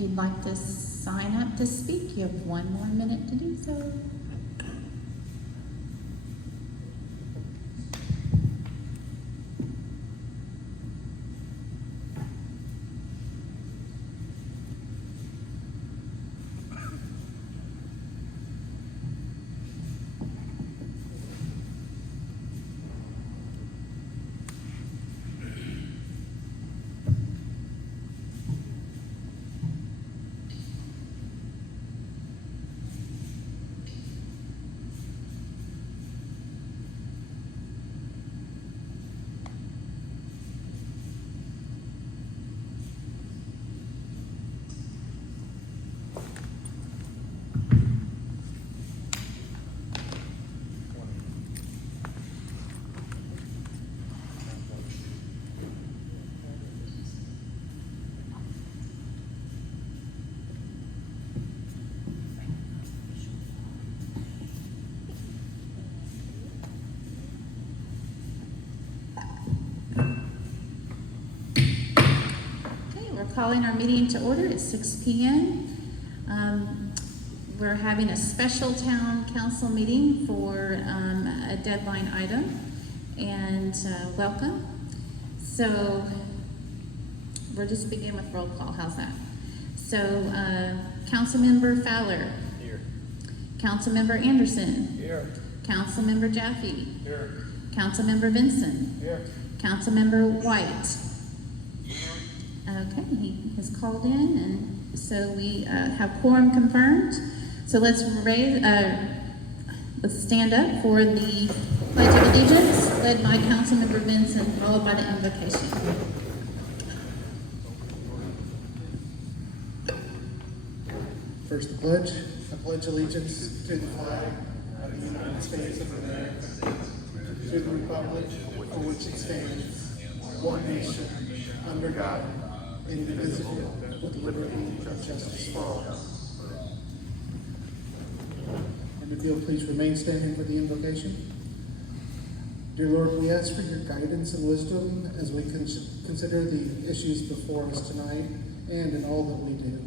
if you'd like to sign up to speak, you have 1 more minute to do so. Calling our meeting to order at 6 p.m. We're having a special town council meeting for a deadline item, and welcome. So we'll just begin with roll call. How's that? So Councilmember Fowler. Here. Councilmember Anderson. Here. Councilmember Jaffe. Here. Councilmember Vinson. Here. Councilmember White. Okay, he has called in, and so we have quorum confirmed. So let's stand up for the Pledge of Allegiance, led by Councilmember Vinson, followed by the invocation. First, the pledge. I pledge allegiance to the flag of the United States of America, to the republic for which it stands, one nation, under God, indivisible, with liberty and justice for all. And if you'll please remain standing for the invocation. Dear Lord, we ask for your guidance and wisdom as we consider the issues before us tonight and in all that we do.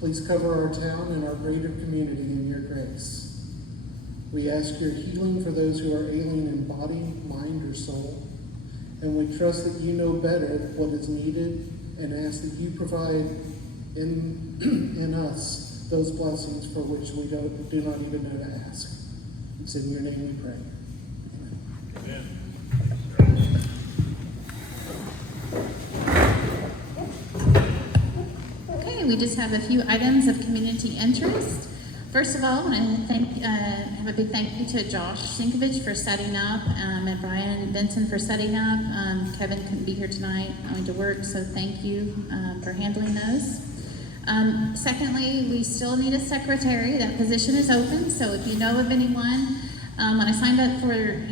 Please cover our town and our greater community in your grace. We ask your healing for those who are ailing in body, mind, or soul. And we trust that you know better what is needed, and ask that you provide in us those blessings for which we do not even know to ask. It's in your name we pray. Amen. Okay, we just have a few items of community interest. First of all, I want to have a big thank you to Josh Sinkovich for setting up, and Brian Benson for setting up. Kevin couldn't be here tonight, going to work, so thank you for handling those. Secondly, we still need a secretary. That position is open, so if you know of anyone, when I signed up for,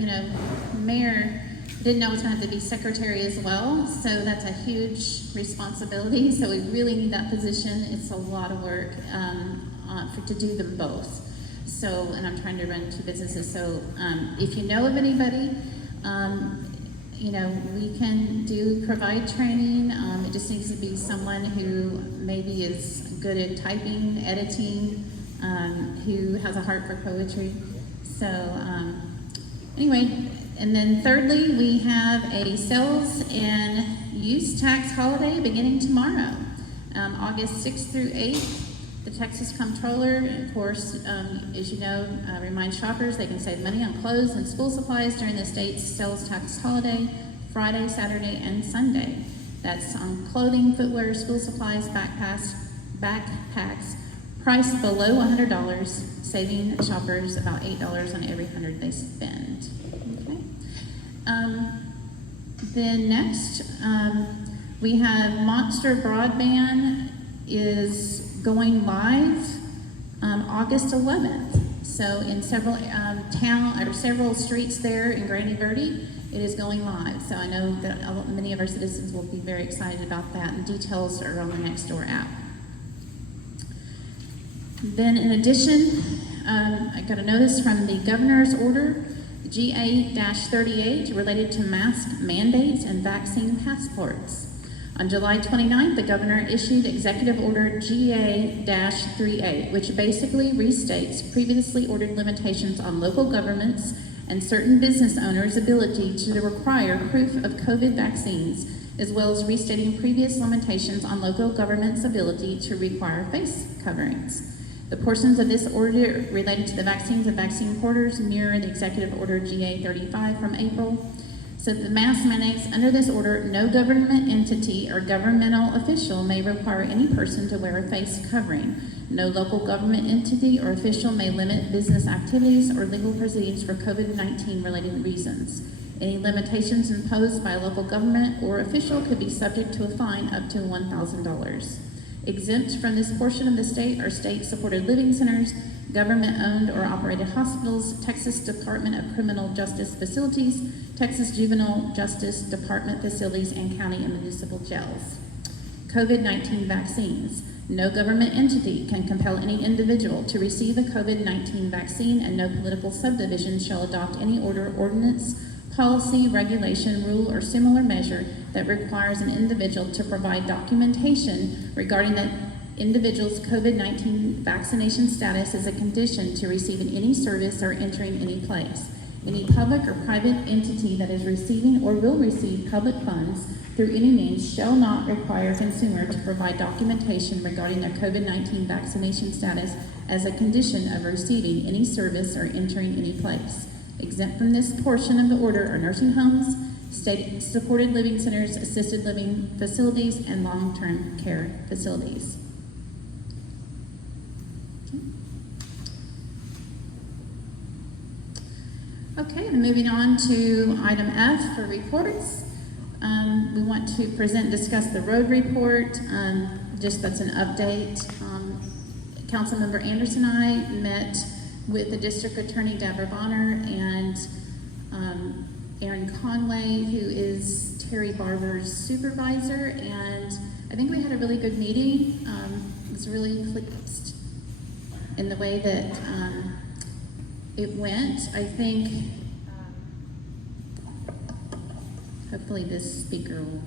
mayor, I didn't know it was going to have to be secretary as well, so that's a huge responsibility. So we really need that position. It's a lot of work. To do them both. So, and I'm trying to run 2 businesses. So, if you know of anybody, we can provide training. It just needs to be someone who maybe is good at typing, editing, who has a heart for poetry. So, anyway, and then thirdly, we have a sales and use tax holiday beginning tomorrow, August 6th through 8th. The Texas Comptroller, of course, as you know, reminds shoppers they can save money on clothes and school supplies during the state's sales tax holiday, Friday, Saturday, and Sunday. That's on clothing, footwear, school supplies, backpacks, priced below $100, saving shoppers about $8 on every $100 they spend. Okay. Then next, we have Monster Broadband is going live August 11th. So in several several streets there in Granny Verde, it is going live. So I know that many of our citizens will be very excited about that, and details are on the Nextdoor app. Then in addition, I got a notice from the governor's order, GA-38, related to mask mandates and vaccine passports. On July 29th, the governor issued Executive Order GA-38, which basically restates previously ordered limitations on local governments and certain business owners' ability to require proof of COVID vaccines, as well as restating previous limitations on local government's ability to require face coverings. The portions of this order related to the vaccines and vaccine quarters mirror the Executive Order GA-35 from April. So the mask mandates under this order, no government entity or governmental official may require any person to wear a face covering. No local government entity or official may limit business activities or legal proceedings for COVID-19 related reasons. Any limitations imposed by a local government or official could be subject to a fine up to $1,000. Exempt from this portion of the state are state-supported living centers, government-owned or operated hospitals, Texas Department of Criminal Justice facilities, Texas Juvenile Justice Department facilities, and county and municipal jails. COVID-19 vaccines. No government entity can compel any individual to receive a COVID-19 vaccine, and no political subdivision shall adopt any order, ordinance, policy, regulation, rule, or similar measure that requires an individual to provide documentation regarding that individual's COVID-19 vaccination status as a condition to receiving any service or entering any place. Any public or private entity that is receiving or will receive public funds through any means shall not require a consumer to provide documentation regarding their COVID-19 vaccination status as a condition of receiving any service or entering any place. Exempt from this portion of the order are nursing homes, state-supported living centers, assisted living facilities, and long-term care facilities. Okay, and moving on to item F for reports. We want to present and discuss the road report. Just that's an update. Councilmember Anderson and I met with the District Attorney Deborah Bonner and Aaron Conway, who is Terry Barber's supervisor, and I think we had a really good meeting. I was really pleased in the way that it went. I think hopefully this speaker will.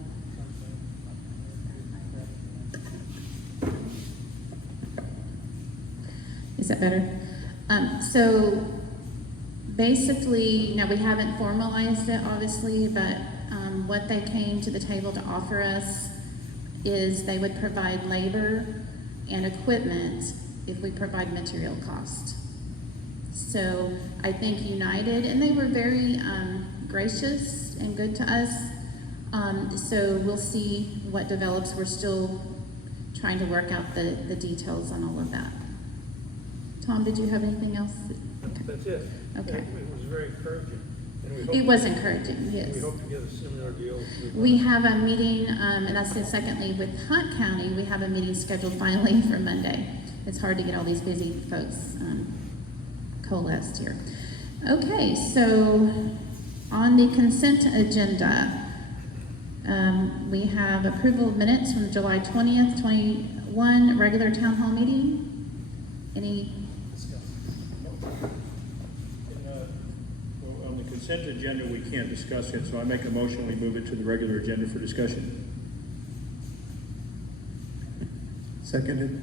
Is that better? So basically, now we haven't formalized it obviously, but what they came to the table to offer us is they would provide labor and equipment if we provide material cost. So I think United, and they were very gracious and good to us. So we'll see what develops. We're still trying to work out the details on all of that. Tom, did you have anything else? That's it. Okay. It was very encouraging. And we hope It was encouraging, yes. We hope to get a similar deal. We have a meeting, and that's secondly with Hunt County. We have a meeting scheduled finally for Monday. It's hard to get all these busy folks coalesced here. Okay, so on the consent agenda, we have approval of minutes from July 20th, 21 regular town hall meeting. Any? On the consent agenda, we can't discuss it, so I make a motion, we move it to the regular agenda for discussion. Seconded.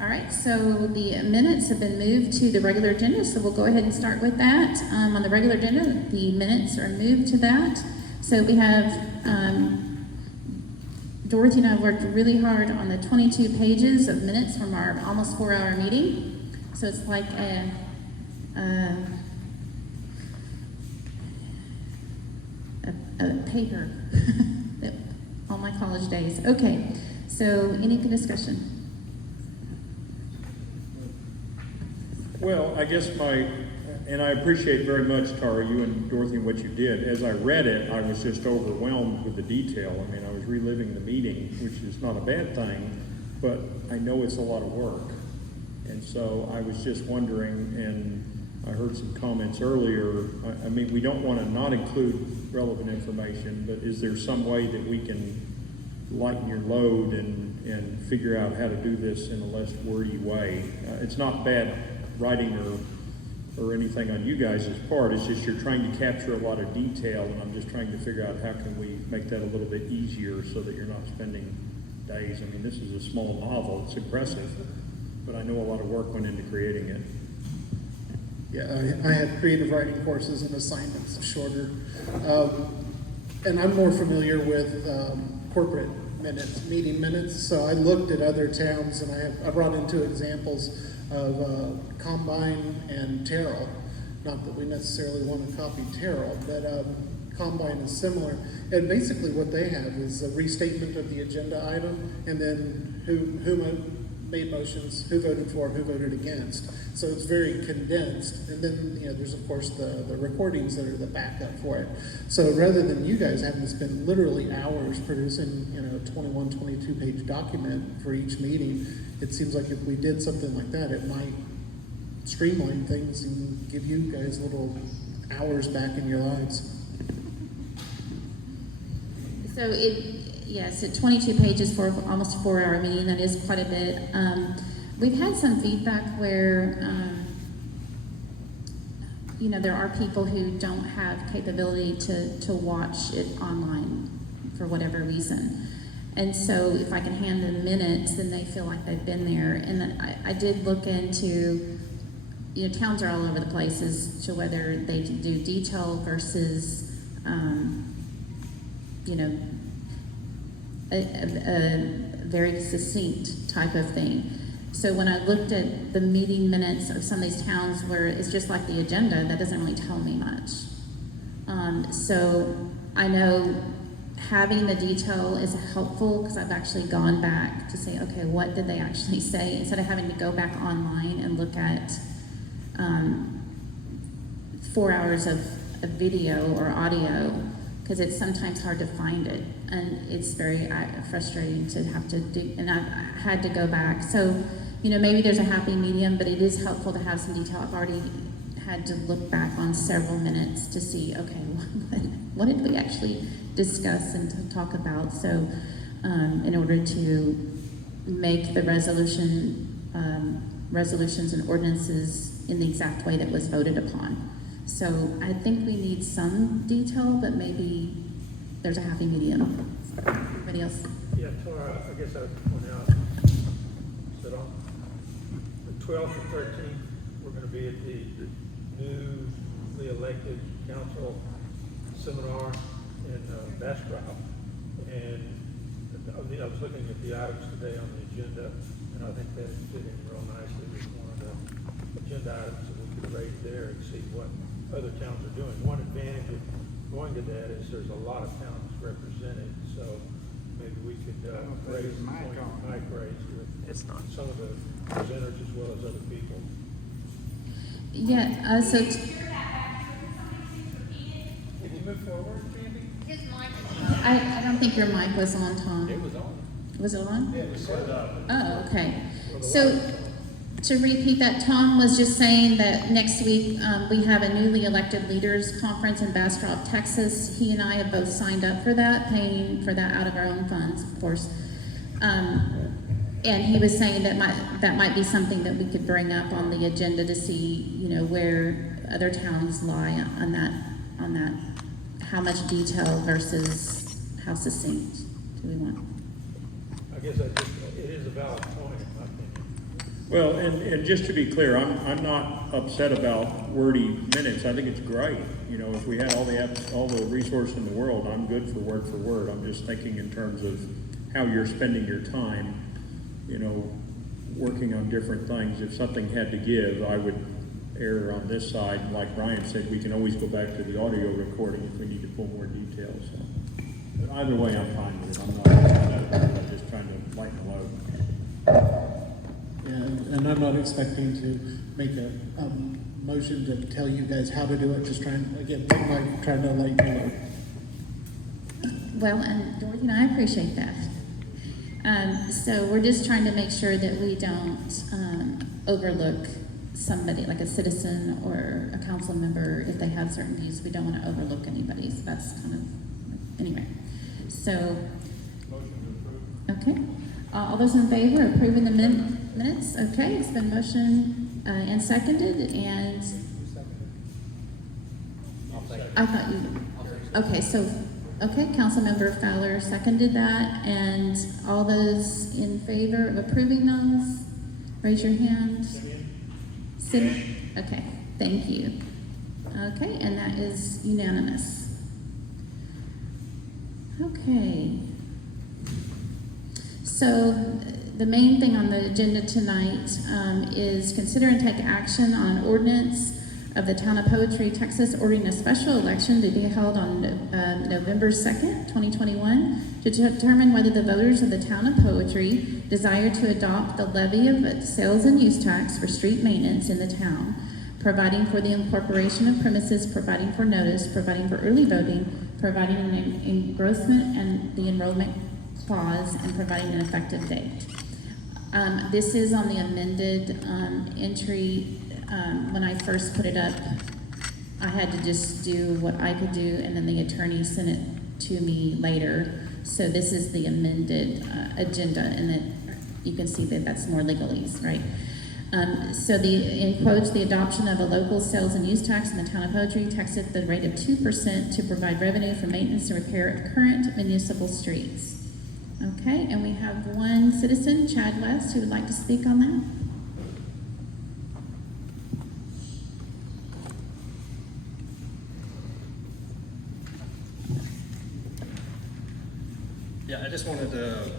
All right, so the minutes have been moved to the regular agenda, so we'll go ahead and start with that. On the regular agenda, the minutes are moved to that. So we have, Dorothy and I worked really hard on the 22 pages of minutes from our almost 4-hour meeting. So it's like a paper all my college days. Okay, so any discussion? Well, I guess and I appreciate very much, Tara, you and Dorothy, what you did. As I read it, I was just overwhelmed with the detail. I mean, I was reliving the meeting, which is not a bad thing, but I know it's a lot of work. And so I was just wondering, and I heard some comments earlier, I mean, we don't want to not include relevant information, but is there some way that we can lighten your load and figure out how to do this in a less wordy way? It's not bad writing or or anything on you guys' part. It's just you're trying to capture a lot of detail, and I'm just trying to figure out how can we make that a little bit easier so that you're not spending days. I mean, this is a small novel, it's impressive, but I know a lot of work went into creating it. Yeah, I had creative writing courses and assignments shorter. And I'm more familiar with corporate minutes, meeting minutes. So I looked at other towns, and I brought in 2 examples of Combine and Terrell. Not that we necessarily want to copy Terrell, but Combine is similar. And basically what they have is a restatement of the agenda item, and then who made motions, who voted for, who voted against. So it's very condensed. And then, there's of course the recordings that are the backup for it. So rather than you guys having to spend literally hours producing, a 21, 22 page document for each meeting, it seems like if we did something like that, it might streamline things and give you guys little hours back in your lives. So yes, at 22 pages for almost a 4-hour meeting, that is quite a bit. We've had some feedback where, there are people who don't have capability to watch it online for whatever reason. And so if I can hand them minutes, then they feel like they've been there. And then I did look into, towns are all over the place as to whether they can do detail versus, a very succinct type of thing. So when I looked at the meeting minutes of some of these towns where it's just like the agenda, that doesn't really tell me much. So I know having the detail is helpful because I've actually gone back to say, okay, what did they actually say? Instead of having to go back online and look at 4 hours of video or audio, because it's sometimes hard to find it, and it's very frustrating to have to do, and I've had to go back. So, maybe there's a happy medium, but it is helpful to have some detail. I've already had to look back on several minutes to see, okay, what did we actually discuss and to talk about? So, in order to make the resolutions and ordinances in the exact way that was voted upon. So I think we need some detail, but maybe there's a happy medium. Anybody else? Yeah, Tara, I guess I would point out that on the 12th and 13th, we're going to be at the newly elected council seminar in Bastrop. And I was looking at the items today on the agenda, and I think that fit in real nicely with one of the agenda items that we could raise there and see what other towns are doing. One advantage of going to that is there's a lot of towns represented, so maybe we could raise the point Mike raised with some of the presenters as well as other people. Yeah, so Can you move forward, Candy? I don't think your mic was on, Tom. It was on. Was it on? Yeah, it was set up. Oh, okay. So to repeat that, Tom was just saying that next week we have a newly elected leaders conference in Bastrop, Texas. He and I have both signed up for that, paying for that out of our own funds, of course. And he was saying that might be something that we could bring up on the agenda to see, where other towns lie on that, how much detail versus how succinct do we want? I guess it is a valid point in my opinion. Well, and just to be clear, I'm not upset about wordy minutes. I think it's great. If we had all the resource in the world, I'm good for word. I'm just thinking in terms of how you're spending your time, working on different things. If something had to give, I would err on this side. Like Brian said, we can always go back to the audio recording if we need to pull more details. So. But either way, I'm fine with it. I'm not upset about it. I'm just trying to lighten the load. Yeah, and I'm not expecting to make a motion to tell you guys how to do it, just trying to lighten the load. Well, and Dorothy and I appreciate that. So we're just trying to make sure that we don't overlook somebody, like a citizen or a council member, if they have certain views. We don't want to overlook anybody, so that's kind of, anyway. So, okay. All those in favor of approving the minutes? Okay, it's been motioned and seconded, and I thought you, okay, so, okay, Councilmember Fowler seconded that, and all those in favor of approving those, raise your hand. Okay, thank you. Okay, and that is unanimous. Okay. So the main thing on the agenda tonight is consider and take action on ordinance of the Town of Poetry, Texas, ordering a special election to be held on November 2nd, 2021, to determine whether the voters of the Town of Poetry desire to adopt the levy of sales and use tax for street maintenance in the town, providing for the incorporation of premises, providing for notice, providing for early voting, providing an engrossment and the enrollment clause, and providing an effective date. This is on the amended entry. When I first put it up, I had to just do what I could do, and then the attorney sent it to me later. So this is the amended agenda, and that you can see that that's more legalese, right? So in quotes, the adoption of a local sales and use tax in the Town of Poetry, taxed at the rate of 2% to provide revenue for maintenance and repair of current municipal streets. Okay, and we have one citizen, Chad West, who would like to speak on that. Yeah, I just wanted to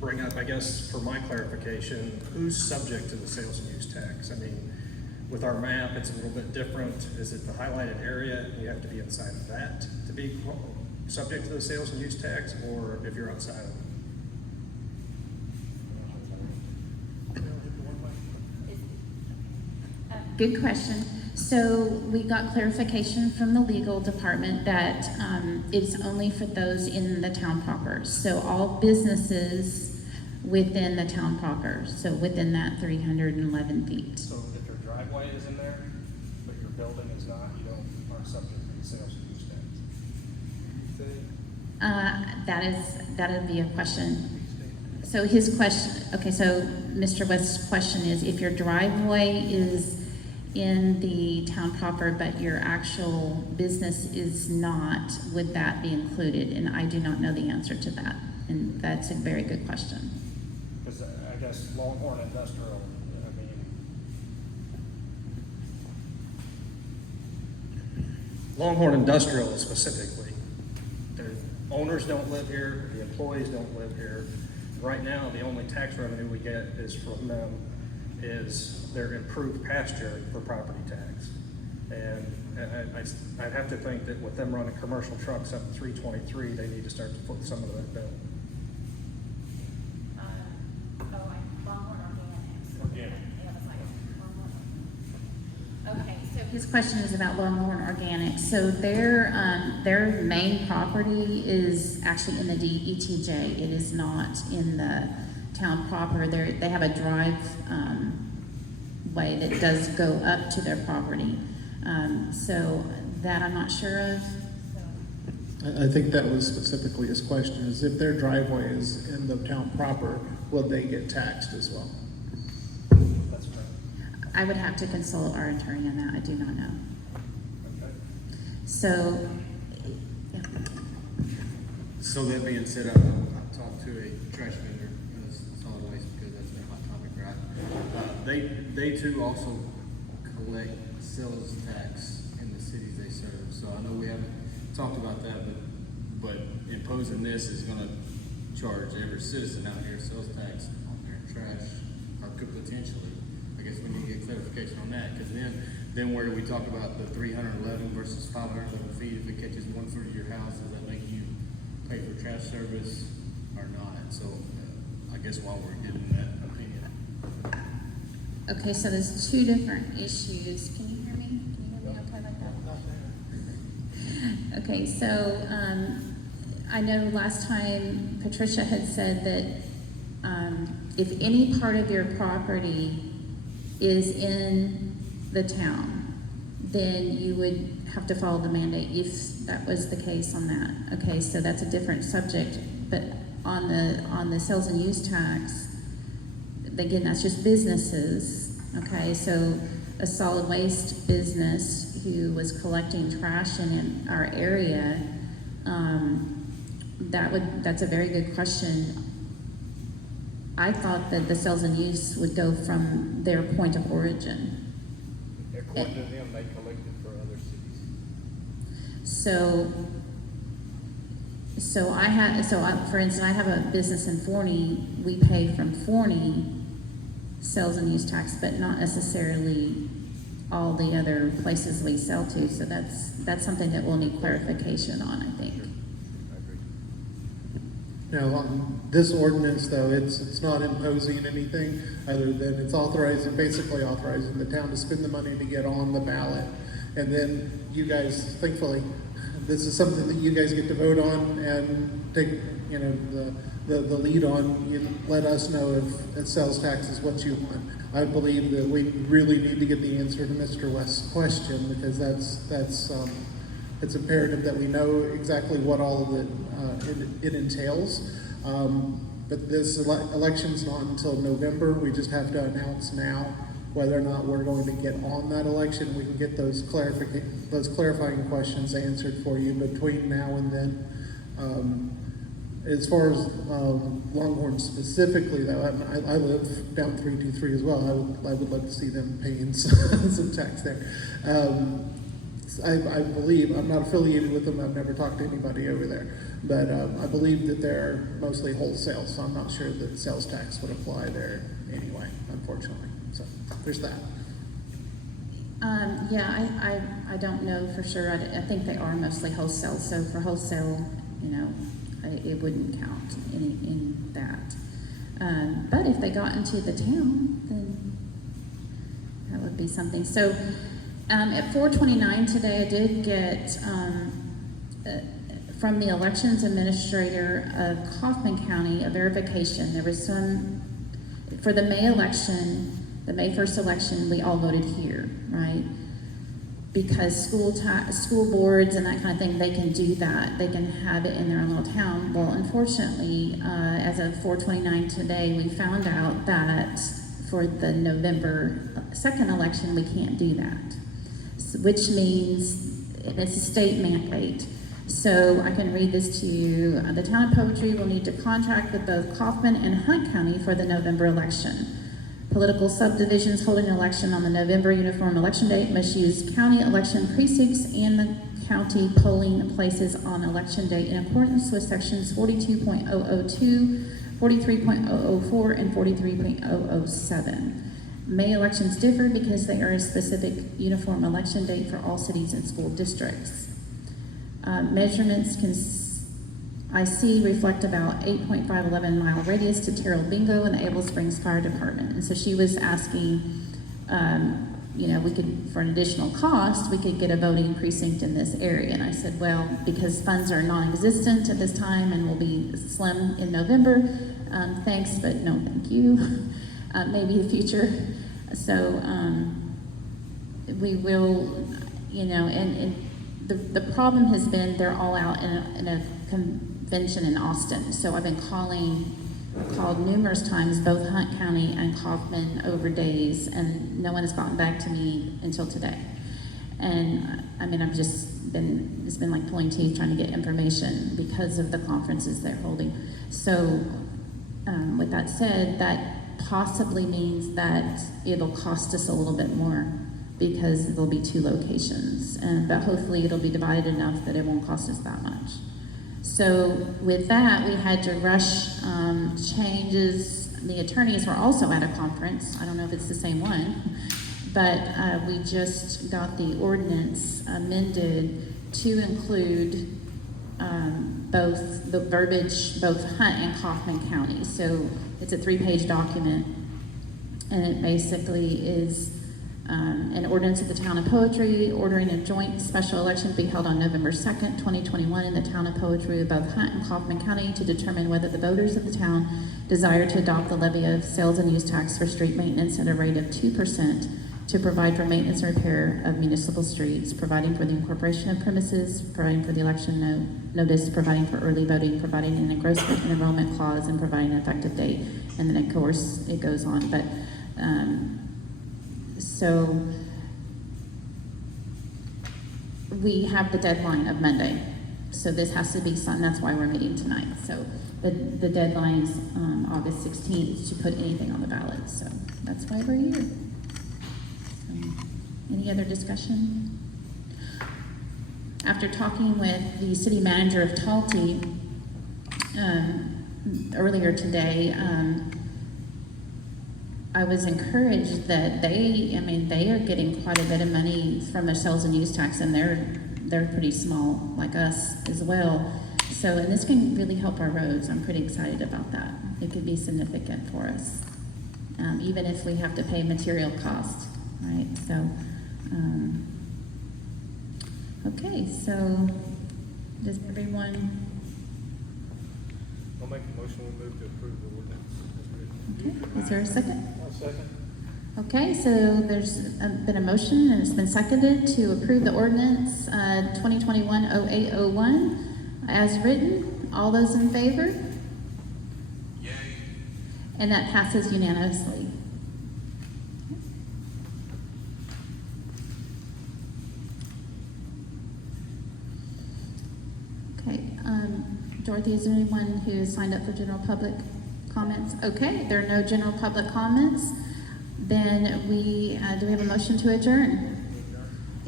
bring up, I guess, for my clarification, who's subject to the sales and use tax? I mean, with our map, it's a little bit different. Is it the highlighted area? You have to be inside of that to be subject to the sales and use tax, or if you're outside of it? Good question. So we got clarification from the legal department that it's only for those in the town proper. So all businesses within the town proper, so within that 311 feet. So if your driveway is in there, but your building is not, you aren't subject to the sales and use tax? That'd be a question. So his question, okay, so Mr. West's question is, if your driveway is in the town proper, but your actual business is not, would that be included? And I do not know the answer to that, and that's a very good question. Because I guess Longhorn Industrial, I mean, Longhorn Industrial specifically, their owners don't live here, the employees don't live here. Right now, the only tax revenue we get is from them is their improved pasture for property tax. And I'd have to think that with them running commercial trucks up 323, they need to start to foot some of that bill. Longhorn Organics. Organic. Yeah, that's like Longhorn. Okay, so his question is about Longhorn Organics. So their main property is actually in the DETJ. It is not in the town proper. They have a drive way that does go up to their property. So that I'm not sure of. I think that was specifically his question, is if their driveway is in the town proper, will they get taxed as well? That's correct. I would have to consult our attorney on that. I do not know. Okay. So, yeah. So that being said, I talked to a trash vendor in solid waste because that's been a hot topic, right? They too also collect sales tax in the cities they serve. So I know we haven't talked about that, but imposing this is going to charge every citizen out here sales tax on their trash, or could potentially. I guess we need to get clarification on that, because then where do we talk about the 311 versus 511 feet? If it catches 1 foot of your house, does that make you pay for trash service or not? So I guess while we're getting that opinion. Okay, so there's two different issues. Can you hear me? Can you hear me okay like that? Okay, so I know last time Patricia had said that if any part of your property is in the town, then you would have to follow the mandate if that was the case on that. Okay, so that's a different subject, but on the sales and use tax, again, that's just businesses. Okay, so a solid waste business who was collecting trash in our area, that's a very good question. I thought that the sales and use would go from their point of origin. According to them, they collected for other cities. For instance, I have a business in Forney. We pay from Forney sales and use tax, but not necessarily all the other places we sell to. So that's something that we'll need clarification on, I think. I agree. Now, on this ordinance, though, it's not imposing anything other than it's basically authorizing the town to spend the money to get on the ballot. And then you guys, thankfully, this is something that you guys get to vote on and take, the lead on. You let us know if sales tax is what you want. I believe that we really need to get the answer to Mr. West's question, because it's imperative that we know exactly what all of it entails. But this election's not until November. We just have to announce now whether or not we're going to get on that election. We can get those clarifying questions answered for you between now and then. As far as Longhorn specifically, though, I live down 323 as well. I would love to see them paying some tax there. I believe, I'm not affiliated with them, I've never talked to anybody over there, but I believe that they're mostly wholesale, so I'm not sure that sales tax would apply there anyway, unfortunately. So there's that. I don't know for sure. I think they are mostly wholesale, so for wholesale, it wouldn't count in that. But if they got into the town, then that would be something. So at 4:29 today, I did get from the elections administrator of Kaufman County a verification. There was some, for the May election, the May 1st election, we all voted here, right? Because school boards and that kind of thing, they can do that. They can have it in their own little town. Well, unfortunately, as of 4:29 today, we found out that for the November 2nd election, we can't do that, which means it's a state mandate. So I can read this to you. The town of Poetry will need to contract with both Kaufman and Hunt County for the November election. Political subdivisions holding an election on the November uniform election date must use county election precincts and the county polling places on election day in accordance with sections 42.002, 43.004, and 43.007. May elections differ because they are a specific uniform election date for all cities and school districts. Measurements I see reflect about 8.511 mile radius to Terrell Bingo and the Able Springs Fire Department. And so she was asking, we could, for an additional cost, we could get a voting precinct in this area. And I said, well, because funds are non-existent at this time and will be slim in November, thanks, but no thank you. Maybe in the future. So we will, and the problem has been they're all out in a convention in Austin. So I've been called numerous times, both Hunt County and Kaufman, over days, and no one has gotten back to me until today. And it's been like pulling teeth trying to get information because of the conferences they're holding. So with that said, that possibly means that it'll cost us a little bit more because there'll be two locations, but hopefully it'll be divided enough that it won't cost us that much. So with that, we had to rush changes. The attorneys were also at a conference. I don't know if it's the same one, but we just got the ordinance amended to include both the verbiage, both Hunt and Kaufman County. So it's a 3-page document, and it basically is an ordinance of the town of Poetry ordering a joint special election to be held on November 2nd, 2021 in the town of Poetry of both Hunt and Kaufman County to determine whether the voters of the town desire to adopt the levy of sales and use tax for street maintenance at a rate of 2%, to provide for maintenance and repair of municipal streets, providing for the incorporation of premises, providing for the election notice, providing for early voting, providing an engrossment and enrollment clause, and providing an effective date. And then of course it goes on. But so we have the deadline of Monday. So this has to be signed, that's why we're meeting tonight. So the deadline's August 16th to put anything on the ballot, so that's why we're here. So, any other discussion? After talking with the city manager of Talty earlier today, I was encouraged that they are getting quite a bit of money from their sales and use tax, and they're pretty small, like us as well. So, and this can really help our roads. I'm pretty excited about that. It could be significant for us, even if we have to pay material cost, right? So, okay, so does everyone, I'll make a motion, we move to approve the ordinance as written. okay, is there a second? I'll second. Okay, so there's been a motion and it's been seconded to approve the ordinance 2021-0801 as written. All those in favor? Yay. And that passes unanimously. Okay, Dorothy, is there anyone who signed up for general public comments? Okay, there are no general public comments. Then we, do we have a motion to adjourn?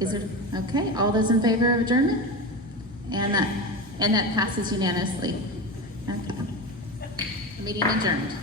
Is there, okay, all those in favor of adjournment? And that passes unanimously. Okay. Meeting adjourned.